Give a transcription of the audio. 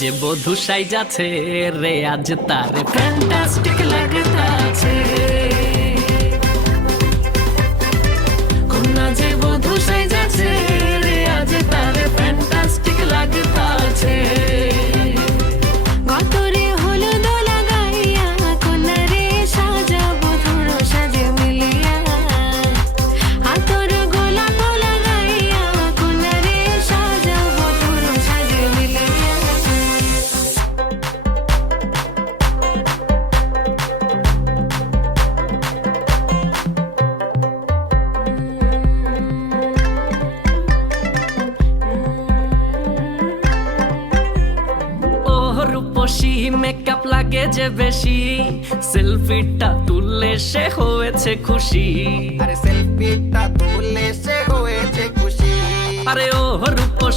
যে বধূ সাইজাছে রে আজ তারে ফ্যান্টাস্টিক লাগতাছে। কন্যা যে বধূ সাইজাছে রে আজ তারে ফ্যান্টাস্টিক লাগতাছে। গতরে হলুদ লাগাইয়া কন্যারে সাজাবো ধুর সাজে মিলিয়া। আতর গোলাপ লাগাইয়া কন্যারে সাজাবো ধুর সাজে মিলিয়া। ও রূপসী মেকআপ লাগে যে বেশি, সেলফিটা তুললে সে হয়েছে খুশি। আরে সেলফিটা তুললে সে হয়েছে খুশি। আরে ও রূপসী